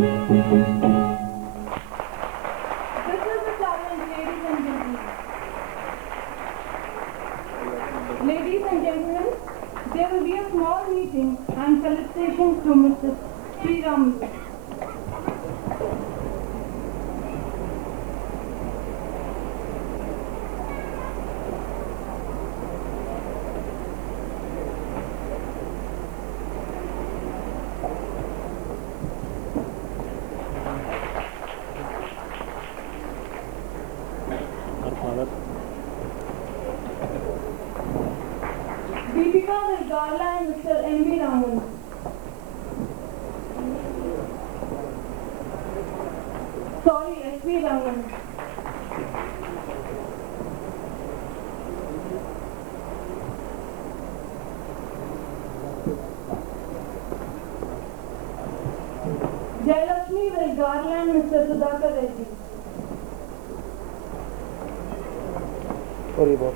Ladies and gentlemen, there will be a small meeting and felicitations to Mr. Sriram. Deepika will garland Mr. M.V. Raman. Sorry, S.V. Raman. Jayalakshmi will garland Mr. Sudhakar Reddy. Sorry, Bob.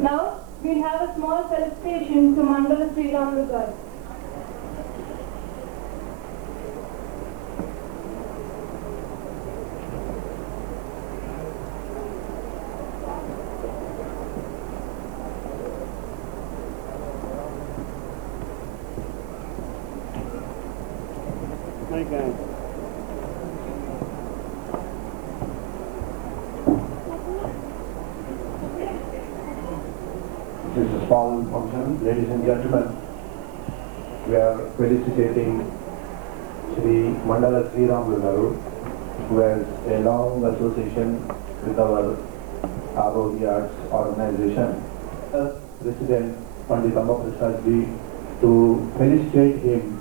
Now, we'll have a small felicitation to Mandala Sriram Lugar. My God. This is a small function. Ladies and gentlemen, we are felicitating Sri Mandala Sriram Garu, who has a long association with our Arohi Arts organization. President Pandit Amba Prasad ji to felicitate him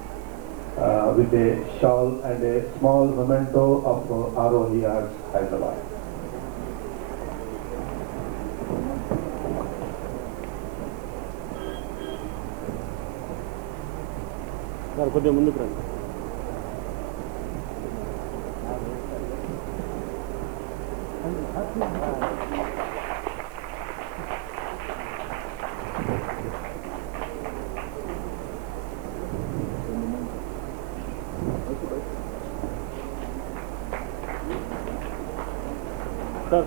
with a shawl and a small memento of Arohi Arts Hyderabad. Sir కొద్దిగా ముందుకు రండి.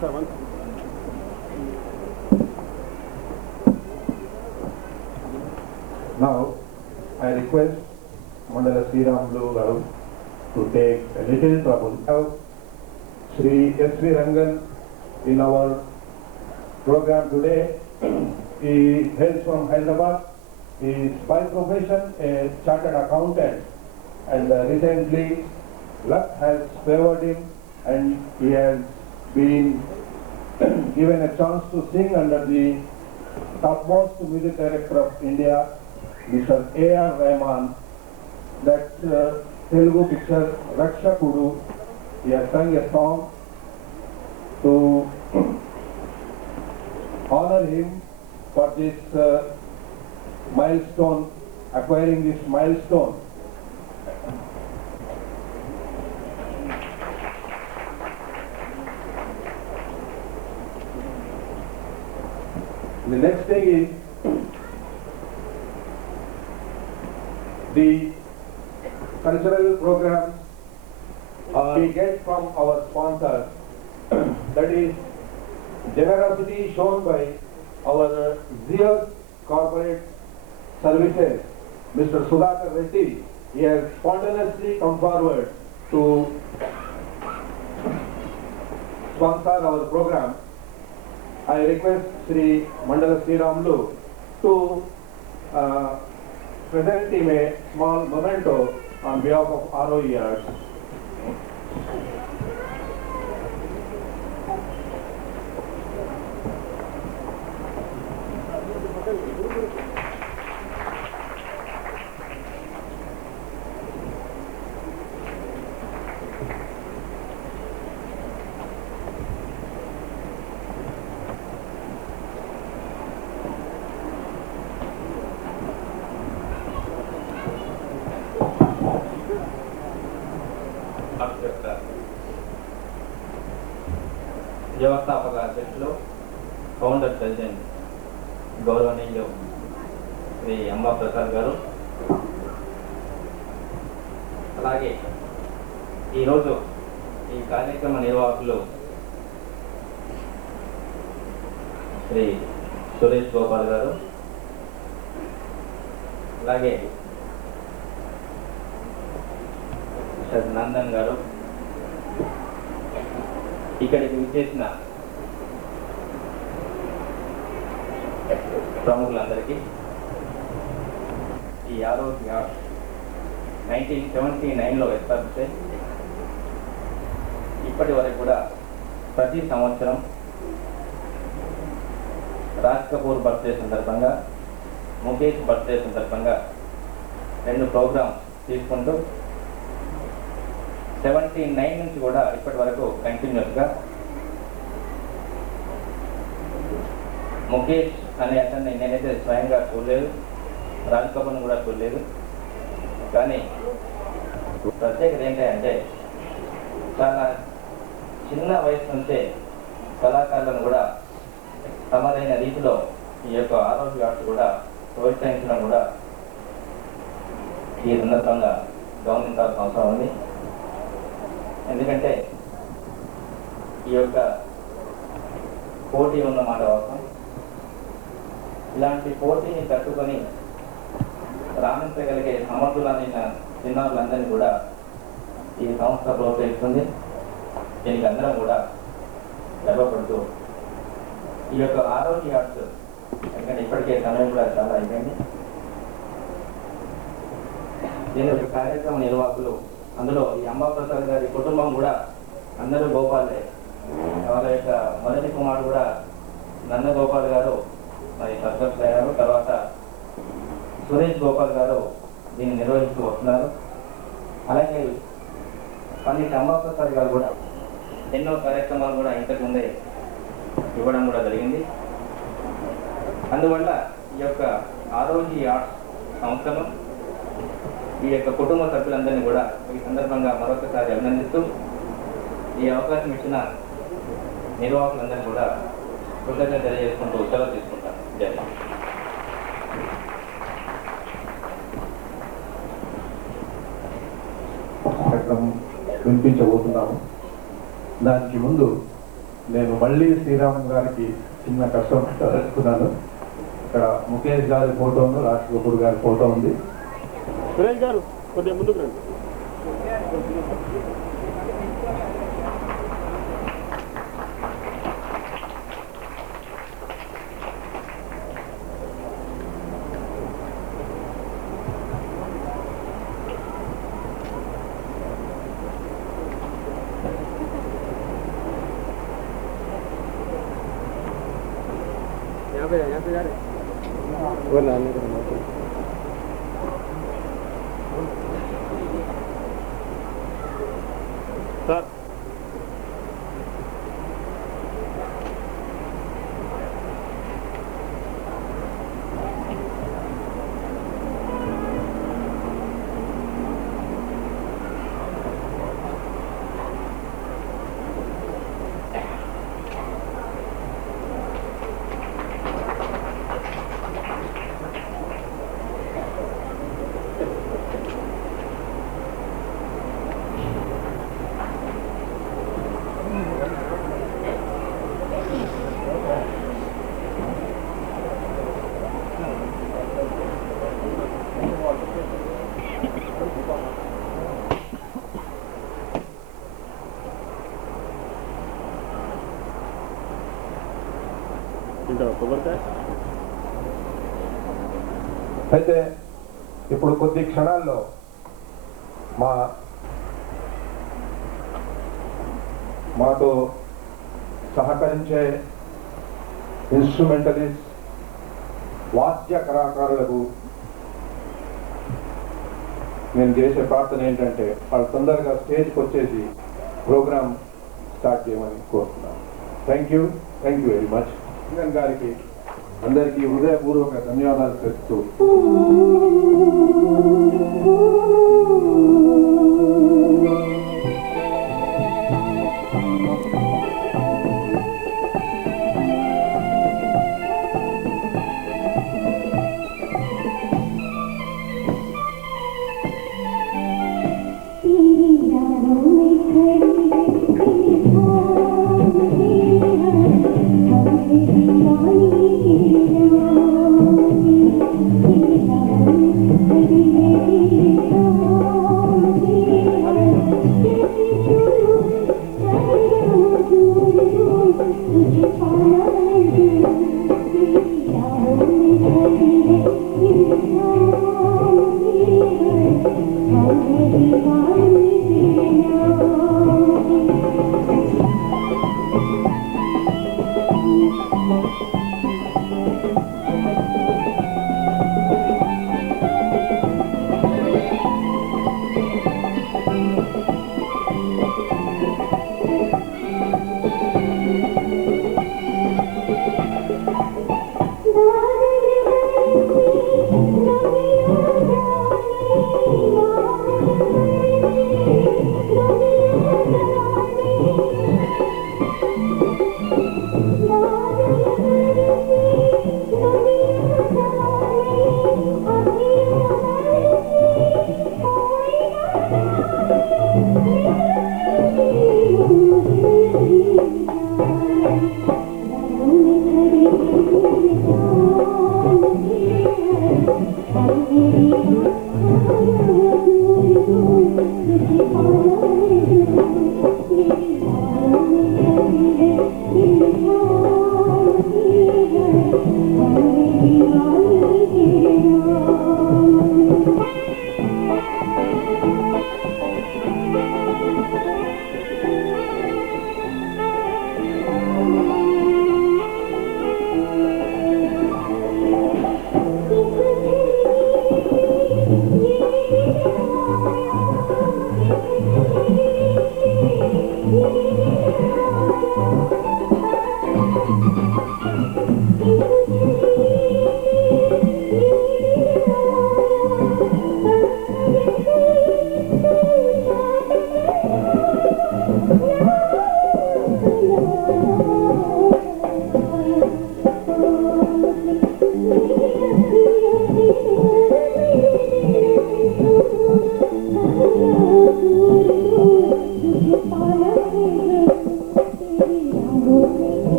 Sir one Now, I request Mandala Sriram Garu to take a little trouble. Now, Sri S.V. Rangan in our program today, he hails from Hyderabad. He is by profession a chartered accountant, and recently luck has favored him and he has been given a chance to sing under the topmost music director of India, Mr. A.R. Rahman. That Telugu picture Rakshakudu, he has sung a song to honor him for this milestone, acquiring this milestone. The next thing is the cultural programs we get from our sponsors. That is generosity shown by our Zeus Corporate Services, Mr. Sudhakar Reddy. He has spontaneously come forward to sponsor our program. I request Sri Mandala Sriramlu to present him a small memento on behalf of ROE Arts. వ్యవస్థాపక అధ్యక్షులు founder president గౌరవనీయులు శ్రీ అంబా ప్రసాద్ గారు, అలాగే ఈరోజు ఈ కార్యక్రమ నిర్వాహకులు శ్రీ సురేష్ గోపాల్ గారు, అలాగే నందన్ గారు, ఇక్కడికి విచ్చేసిన ప్రముఖులందరికీ ఈ ఆరోగ్య 1979లో ఎస్టాబ్లిష్ అయి ఇప్పటి వరకు కూడా ప్రతి సంవత్సరం రాజ్ కపూర్ బర్త్డే సందర్భంగా, ముఖేష్ బర్త్డే సందర్భంగా 2 ప్రోగ్రామ్స్ తీసుకుంటూ 79 నుంచి కూడా ఇప్పటి వరకు కంటిన్యూస్గా ముఖేష్ అనే అతన్ని నేనైతే స్వయంగా చూడలేదు, రాజ్ కపూర్ని కూడా చూడలేదు. కానీ ప్రత్యేకత ఏంటంటే చాలా చిన్న వయసు నుంచే కళాకారులను కూడా తమదైన రీతిలో ఈ యొక్క ఆరోగ్య ఆర్ట్స్ కూడా ప్రోత్సహించడం కూడా ఈ ఉన్నతంగా గమనించాల్సిన అవసరం ఉంది. ఎందుకంటే ఈ యొక్క పోటీ ఉన్నమాట అవసరం. ఇలాంటి పోటీని తట్టుకొని రాణించగలిగే సమర్థులైన చిన్నారులందరినీ కూడా ఈ సంస్థ ప్రోత్సహిస్తుంది. దీనికి అందరం కూడా గర్వపడుతూ ఈ యొక్క ఆరోగ్య ఆర్ట్స్, ఎందుకంటే ఇప్పటికే సమయం కూడా చాలా అయిపోయింది, దీని యొక్క కార్యక్రమ నిర్వాహకులు, అందులో ఈ అంబా ప్రసాద్ గారి కుటుంబం కూడా అందరూ గోపాలే. వాళ్ళ యొక్క మొదటి కుమారుడు కూడా నందగోపాల్ గారు మరి సర్పంచ్ అయ్యారు. తర్వాత సురేష్ గోపాల్ గారు దీన్ని నిర్వహిస్తూ వస్తున్నారు. అలాగే పండిట్ అంబా ప్రసాద్ గారు కూడా ఎన్నో కార్యక్రమాలు కూడా ఇంతకుముందే ఇవ్వడం కూడా జరిగింది. అందువల్ల ఈ యొక్క ఆరోగ్య ఆర్ట్స్ సంస్థను, ఈ యొక్క కుటుంబ సభ్యులందరినీ కూడా ఈ సందర్భంగా మరొకసారి అభినందిస్తూ ఈ అవకాశం ఇచ్చిన నిర్వాహకులందరినీ కూడా కృతజ్ఞత తెలియజేసుకుంటూ సెలవు తీసుకుంటాను. జై హింద్. కార్యక్రమం వినిపించబోతున్నాము. దానికి ముందు నేను మళ్ళీ శ్రీరామన్ గారికి చిన్న కష్టం పెట్టదలుచుకున్నాను. ఇక్కడ ముఖేష్ గారి ఫోటోను, రాజ్ కపూర్ గారి ఫోటో ఉంది. సురేష్ గారు కొద్దిగా ముందుకు రండి. సార్ కొబ్బరికాయ. అయితే ఇప్పుడు కొద్ది క్షణాల్లో మాతో సహకరించే ఇన్స్ట్రుమెంటలిస్ట్, వాద్య కళాకారులకు నేను చేసే ప్రార్థన ఏంటంటే వాళ్ళు తొందరగా స్టేజ్కి వచ్చేసి ప్రోగ్రామ్ స్టార్ట్ చేయమని కోరుతున్నాను. Thank you very much. గారికి అందరికీ హృదయపూర్వక ధన్యవాదాలు తెలుపుతూ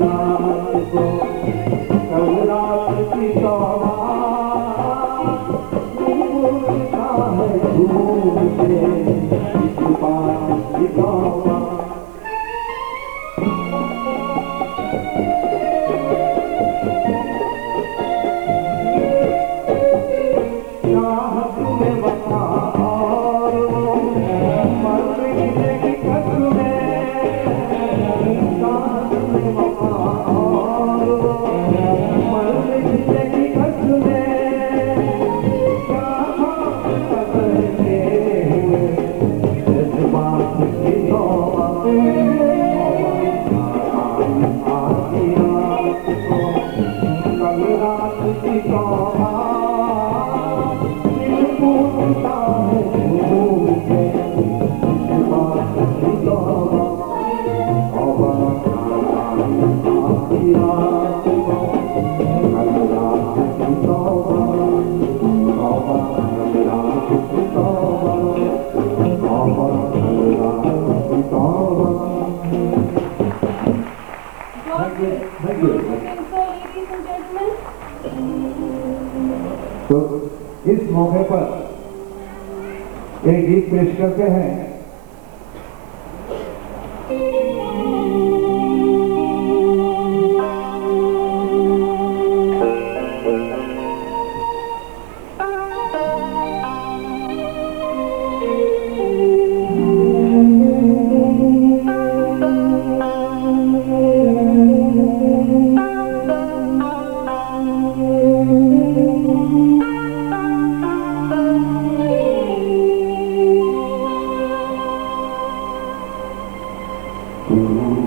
Baba, मौके पर एक गीत पेश करते हैं।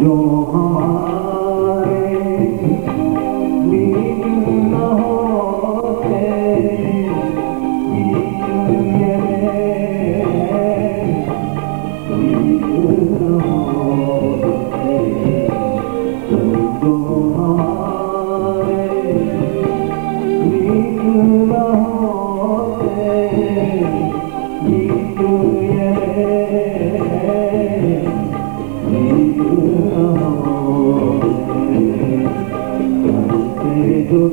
जो हमारे बीच न होते, बीच ये बीच न होते, जो हमारे बीच न होते, बीच ये जो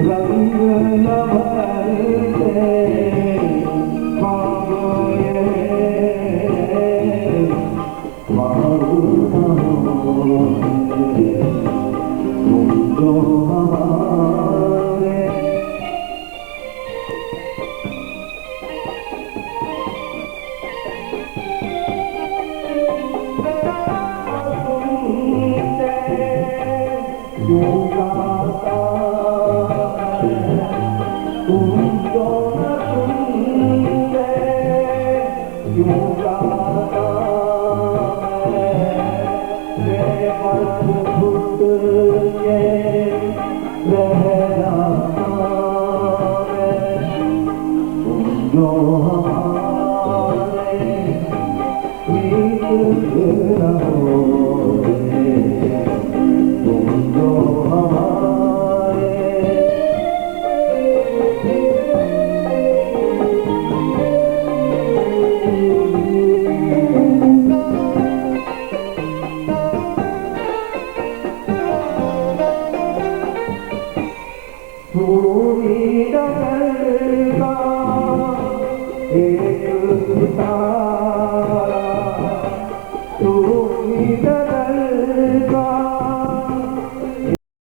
रंग न भरते जो हमारे क्यों गाता तुम जो न सुनते, क्यों गाता तेरे पथ छूट के रह जाता तुम जो हमारे प्रीत न हो।